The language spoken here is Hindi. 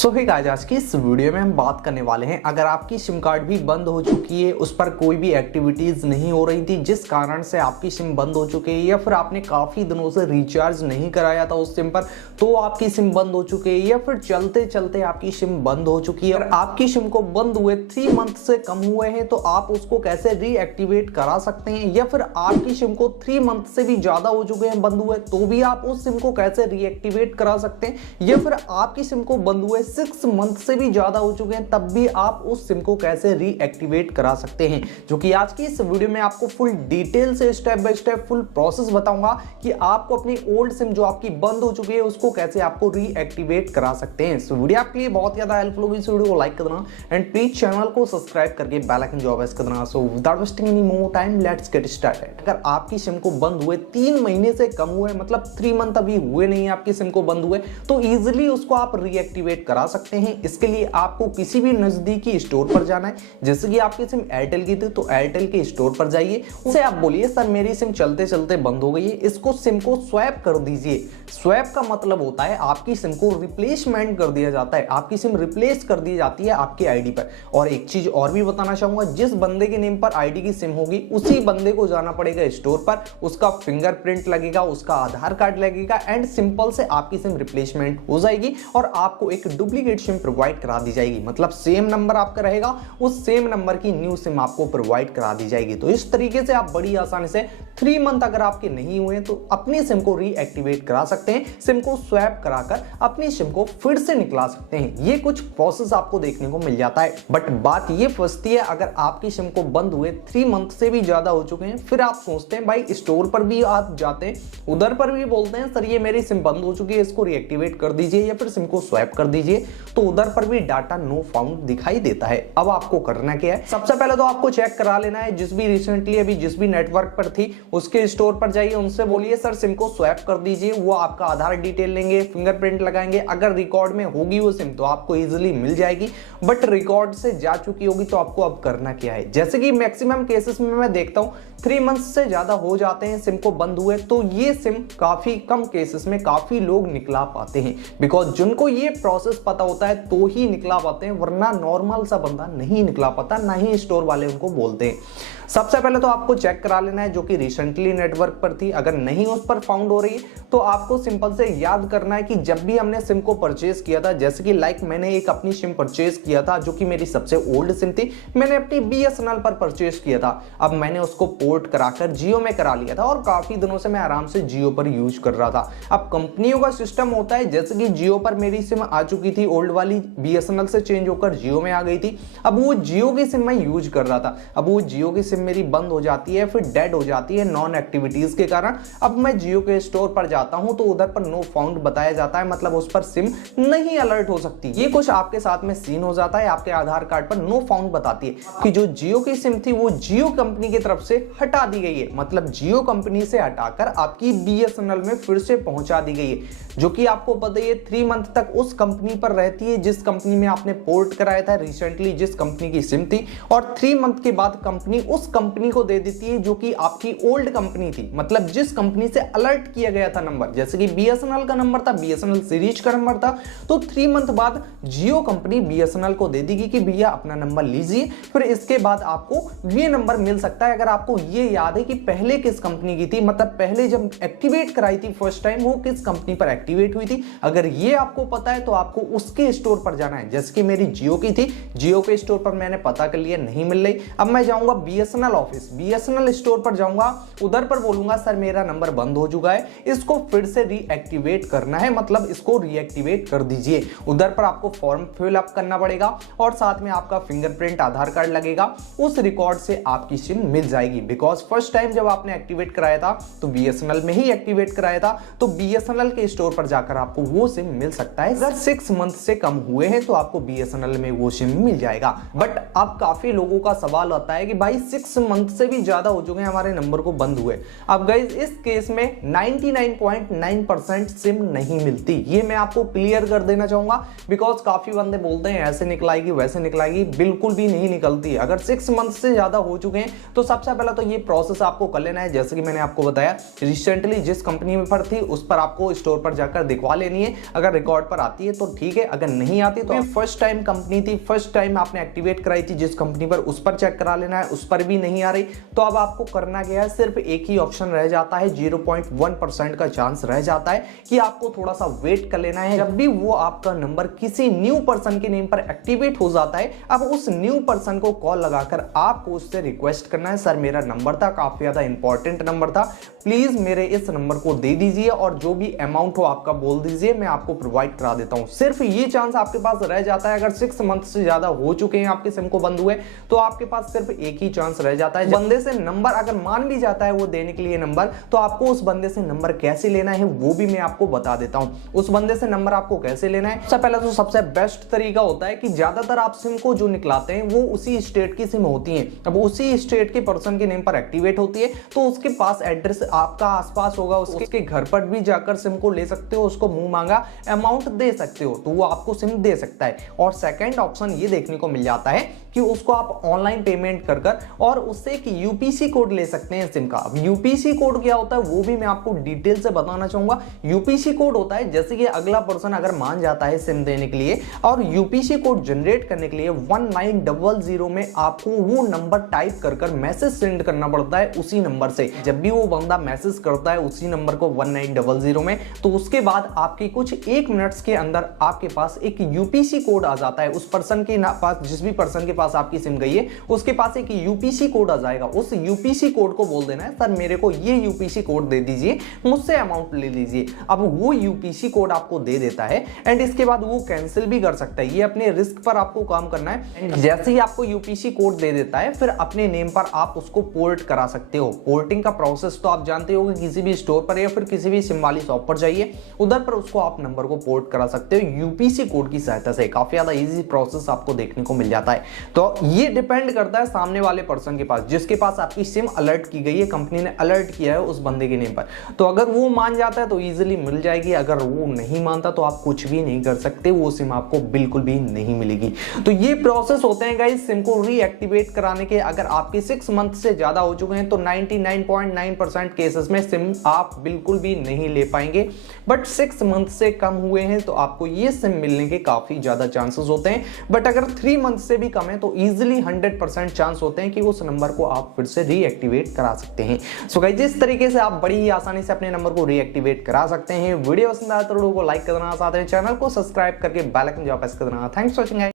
सो हे गाइस, आज की इस वीडियो में हम बात करने वाले हैं अगर आपकी सिम कार्ड भी बंद हो चुकी है, उस पर कोई भी एक्टिविटीज नहीं हो रही थी जिस कारण से आपकी सिम बंद हो चुकी है, या फिर आपने काफी दिनों से रिचार्ज नहीं कराया था उस सिम पर तो आपकी सिम बंद हो चुकी है, या फिर चलते चलते आपकी सिम बंद हो चुकी है। अगर आपकी सिम को बंद हुए 3 मंथ से कम हुए हैं तो आप उसको कैसे रीएक्टिवेट करा सकते हैं, या फिर आपकी सिम को 3 मंथ से भी ज्यादा हो चुके हैं बंद हुए तो भी आप उस सिम को कैसे रीएक्टिवेट करा सकते हैं, या फिर आपकी सिम को बंद हुए 6 मंथ से भी ज्यादा हो चुके हैं तब भी आप उस सिम को कैसे रीएक्टिवेट करा सकते हैं, जो कि आज की इस वीडियो में आपको फुल डिटेल से step by step full process बताऊंगा कि आपको अपनी ओल्ड सिम जो आपकी बंद हो चुकी है उसको कैसे आपको रीएक्टिवेट करा सकते हैं। सो वीडियो आपके लिए बहुत ज्यादा हेल्पफुल होगी, इस वीडियो को लाइक कर देना एंड प्लीज चैनल को सब्सक्राइब करके बेल आइकन जो प्रेस कर देना। So without wasting any more time let's get started. अगर आपकी सिम को बंद हुए 3 महीने से कम हुए, मतलब 3 मंथ अभी हुए नहीं आपकी सिम को बंद हुए, तो इजीली उसको आप रीएक्टिवेट करा सकते हैं। इसके लिए आपको किसी भी नजदीकी स्टोर पर जाना है। जैसे कि आपकी सिम एयरटेल की थी तो एयरटेल के स्टोर पर जाइए, उसे आप बोलिए सर मेरी सिम चलते चलते बंद हो गई है, इसको सिम को स्वैप कर दीजिए। स्वैप का मतलब होता है आपकी सिम को रिप्लेसमेंट कर दिया जाता है, आपकी सिम रिप्लेस कर दी जाती है आपकी आईडी पर। और एक चीज और भी बताना चाहूंगा, जिस बंदे के नेम पर आईडी की सिम होगी उसी बंदे को जाना पड़ेगा स्टोर पर, उसका फिंगरप्रिंट लगेगा, उसका आधार कार्ड लगेगा एंड सिंपल से आपकी सिम रिप्लेसमेंट हो जाएगी और आपको एक डुप्लीकेट सिम प्रोवाइड करा दी जाएगी। मतलब सेम नंबर आपका रहेगा, उस सेम नंबर की न्यू सिम आपको प्रोवाइड करा दी जाएगी। तो इस तरीके से आप बड़ी आसानी से 3 मंथ अगर आपके नहीं हुए तो अपनी सिम को रीएक्टिवेट करा सकते हैं, सिम को स्वैप कराकर अपनी सिम को फिर से निकला सकते हैं। ये कुछ प्रोसेस आपको देखने को मिल जाता है, बट बात ये फंसती है अगर आपकी सिम को बंद हुए 3 मंथ से भी ज्यादा हो चुके हैं, फिर आप सोचते हैं भाई स्टोर पर भी आप जाते हैं, उधर पर भी बोलते हैं सर ये मेरी सिम बंद हो चुकी है इसको रीएक्टिवेट कर दीजिए या फिर सिम को स्वैप कर दीजिए, तो उधर पर भी डाटा नो फाउंड दिखाई देता है। अब आपको करना क्या है, सबसे पहले तो आपको चेक करा लेना है जिस भी रिसेंटली अभी जिस भी नेटवर्क पर थी उसके स्टोर पर जाइए, उनसे बोलिए सर सिम को स्वैप कर दीजिए। वो आपका आधार डिटेल लेंगे, फिंगरप्रिंट लगाएंगे, अगर रिकॉर्ड में होगी वो सिम तो आपको इजीली मिल जाएगी, बट रिकॉर्ड से जा चुकी होगी तो आपको अब करना क्या है। जैसे कि मैक्सिमम केसेस में मैं देखता हूं 3 मंथ से ज्यादा हो जाते हैं सिम को बंद हुए, तो ये सिम काफी कम केसेस में काफी लोग निकला पाते हैं, बिकॉज जिनको ये प्रोसेस पता होता है तो ही निकला पाते हैं, वरना नॉर्मल सा बंदा नहीं निकला पाता, ना ही स्टोर वाले उनको बोलते हैं। सबसे पहले तो आपको चेक करा लेना है जो कि रिसेंटली नेटवर्क पर थी, अगर नहीं उस पर फाउंड हो रही तो आपको सिंपल से याद करना है कि जब भी हमने सिम को परचेज किया था, जैसे कि मैंने एक अपनी सिम परचेज किया था जो कि मेरी सबसे ओल्ड सिम थी, मैंने अपनी बीएसएनएल पर परचेज किया था। अब मैंने उसको पोर्ट कराकर जियो में करा लिया था और काफी दिनों से मैं आराम से जियो पर यूज कर रहा था। अब कंपनियों का सिस्टम होता है, जैसे कि जियो पर मेरी सिम आ चुकी थी ओल्ड वाली, बीएसएनएल से चेंज होकर जियो में आ गई थी। अब वो जियो की सिम मैं यूज कर रहा था, अब वो जियो की सिम मेरी बंद हो जाती है, फिर डेड हो जाती है नॉन एक्टिविटीज के कारण। अब मैं जियो के स्टोर पर जाता हूं तो उधर पर नो फाउंड बताया जाता है, मतलब उस पर सिम नहीं अलर्ट हो सकती। ये कुछ आपके साथ में सीन हो जाता है, आपके आधार कार्ड पर नो फाउंड बताती है कि जो जियो की सिम थी वो जियो कंपनी की तरफ से हटा दी गई है, मतलब जियो कंपनी से हटाकर आपकी बीएसएनएल में फिर से पहुंचा दी गई है, जो कि आपको पता है 3 मंथ तक उस कंपनी पर रहती है जिस कंपनी में आपने पोर्ट कराया था रिसेंटली, जिस कंपनी की सिम थी, और 3 मंथ के बाद कंपनी उस कंपनी को दे देती है जो कि आपकी ओल्ड कंपनी थी, मतलब जिस कंपनी से अलर्ट किया गया था नंबर, जैसे कि बीएसएनएल का नंबर था, बीएसएनएल सीरीज का नंबर था, तो 3 मंथ बाद जियो कंपनी बीएसएनएल को दे देगी कि भैया अपना नंबर लीजिए, फिर इसके बाद आपको ये नंबर मिल सकता है। अगर आपको ये याद है कि पहले किस कंपनी की थी, मतलब पहले जब एक्टिवेट कराई थी फर्स्ट टाइम वो किस कंपनी पर एक्टिवेट हुई थी, अगर ये आपको पता है तो आपको उसके स्टोर पर जाना है। जैसे कि मेरी जियो की थी, जियो के स्टोर पर मैंने पता कर लिया नहीं मिल रही, अब मैं जाऊंगा बीएसएनएल ऑफिस, बीएसएनएल स्टोर पर जाऊंगा, उधर पर बोलूंगा सर मेरा नंबर बंद हो चुका है, इसको फिर से रीएक्टिवेट करना है, मतलब इसको रीएक्टिवेट कर दीजिए। उधर पर आपको फॉर्म फिल अप करना पड़ेगा और साथ में आपका फिंगरप्रिंट आधार कार्ड लगेगा, उस रिकॉर्ड से आपकी सिम मिल जाएगी। बिकॉज फर्स्ट टाइम जब आपने एक्टिवेट कराया था तो बीएसएनएल में ही एक्टिवेट कराया था, तो बीएसएनएल के स्टोर पर जाकर आपको वो सिम मिल सकता है। अगर 6 मंथ से कम हुए हैं तो आपको बीएसएनएल में वो सिम मिल जाएगा। बट अब काफी लोगों का सवाल आता है कि भाई 6 6 मंथ से भी ज्यादा हो चुके हैं हमारे नंबर को बंद हुए। अब गाइस इस केस में 99.9% सिम नहीं मिलती, ये मैं आपको क्लियर कर देना चाहूंगा। बिकॉज काफी बंदे बोलते हैं ऐसे निकलाएगी वैसे निकलाएगी, बिल्कुल भी नहीं निकलती। अगर 6 मंथ से ज्यादा हो चुके हैं तो सबसे पहले तो ये प्रोसेस आपको कर लेना है। जैसे कि मैंने आपको बताया रिसेंटली जिस कंपनी में पर थी उस पर आपको स्टोर पर जाकर दिखवा लेनी है। अगर रिकॉर्ड पर आती है तो ठीक है, अगर नहीं आती तो फर्स्ट टाइम कंपनी थी, फर्स्ट टाइम आपने एक्टिवेट कराई थी जिस कंपनी पर, उस पर चेक करा लेना है। उस पर भी नहीं आ रही तो अब आपको करना क्या है, सिर्फ एक ही ऑप्शन रह जाता है, 0.1% का चांस रह जाता है कि आपको थोड़ा सा वेट कर लेना है। जब भी वो आपका नंबर किसी न्यू पर्सन के नेम पर एक्टिवेट हो जाता है, अब उस न्यू पर्सन को कॉल लगाकर आपको उससे रिक्वेस्ट करना है, सर मेरा नंबर था, काफी ज्यादा इंपॉर्टेंट नंबर था, प्लीज मेरे इस नंबर को दे दीजिए और जो भी अमाउंट हो आपका बोल दीजिए, मैं आपको प्रोवाइड करा देता हूं। सिर्फ ये चांस आपके पास रह जाता है। अगर 6 मंथ से ज्यादा हो चुके हैं आपके सिम को बंद हुए तो आपके पास सिर्फ एक ही चांस रह जाता है। बंदे से नंबर अगर मान भी जाता है वो देने के लिए नंबर, तो आपको उस बंदे से नंबर कैसे लेना है वो भी मैं आपको बता देता हूं। उस बंदे से नंबर आपको कैसे लेना है, सबसे पहले तो सबसे बेस्ट तरीका होता है कि ज्यादातर आप सिम को जो निकलाते हैं वो उसी स्टेट की सिम होती है। अब उसी स्टेट के पर्सन के नेम पर एक्टिवेट होती है तो उसके पास एड्रेस आपका आसपास होगा, उसके घर पर भी जाकर सिम को ले सकते हो, उसको मुंह मांगा अमाउंट दे सकते हो तो वो आपको सिम दे सकता है। और सेकंड ऑप्शन ये देखने को मिल जाता है कि उसको आप ऑनलाइन पेमेंट कर और उससे एक यूपीसी कोड ले सकते हैं सिम का। अब यूपीसी कोड क्या होता है वो भी मैं आपको डिटेल से बताना चाहूंगा। यूपीसी कोड होता है जैसे कि अगला पर्सन अगर मान जाता है सिम देने के लिए और यूपीसी कोड जनरेट करने के लिए 1900 में आपको वो नंबर टाइप कर मैसेज सेंड करना पड़ता है उसी नंबर से। जब भी वो बंदा मैसेज करता है उसी नंबर को 1900 में, तो उसके बाद आपके कुछ 1 मिनट्स के अंदर आपके पास एक यूपीसी कोड आ जाता है। उस पर्सन के पास, जिस भी पर्सन के पास आपकी सिम गई है उसके पास एक यूपीसी कोड आ जाएगा। उस यूपीसी कोड को बोल देना है, सर मेरे को ये यूपीसी कोड दे दीजिए, मुझसे अमाउंट ले लीजिए। अब वो यूपीसी कोड आपको दे देता है एंड इसके बाद वो कैंसिल भी कर सकता है। ये अपने रिस्क पर आपको काम करना है। जैसे ही आपको यूपीसी कोड दे देता है फिर अपने नेम पर आप उसको पोर्ट करा सकते हो। पोर्टिंग का प्रोसेस तो आप जानते हो कि किसी भी स्टोर पर या फिर किसी भी सिम वाली शॉप पर जाइए, उधर पर उसको आप नंबर को पोर्ट करा सकते हो यूपीसी कोड की सहायता से। काफी ज्यादा इजी प्रोसेस आपको देखने को मिल जाता है। तो ये डिपेंड करता है सामने वाले पर्सन के पास, जिसके पास आपकी सिम अलर्ट की गई है, कंपनी ने अलर्ट किया है उस बंदे के नेम पर। तो अगर वो मान जाता है तो इजीली मिल जाएगी, अगर वो नहीं मानता तो आप कुछ भी नहीं कर सकते, वो सिम आपको बिल्कुल भी नहीं मिलेगी। तो ये प्रोसेस होते हैं गाइस सिम को रीएक्टिवेट कराने के। अगर आपके 6 मंथ से ज्यादा हो चुके हैं तो 99.9% केसेस में सिम आप बिल्कुल भी नहीं ले पाएंगे। बट 6 मंथ से कम हुए हैं तो आपको ये सिम मिलने के काफी ज्यादा चांसेस होते हैं। बट अगर 3 मंथ से भी कम है तो इजीली 100% चांस होते हैं कि उस नंबर को आप फिर से रीएक्टिवेट करा सकते हैं। सो गाइस जिस तरीके से आप बड़ी ही आसानी से अपने नंबर को रीएक्टिवेट करा सकते हैं। वीडियो पसंद आया तो वीडियो को लाइक कर देना, साथ में चैनल को सब्सक्राइब करके बेल आइकन जो प्रेस कर देना। Thanks for watching.